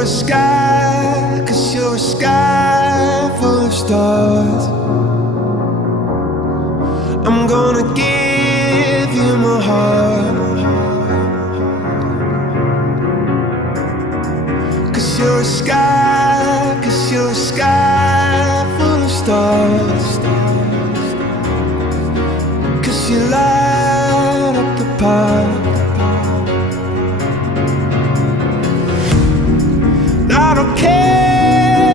you're a sky, 'cause you're a sky full of stars. I'm gonna give you my heart, 'cause you're a sky, 'cause you're a sky full of stars.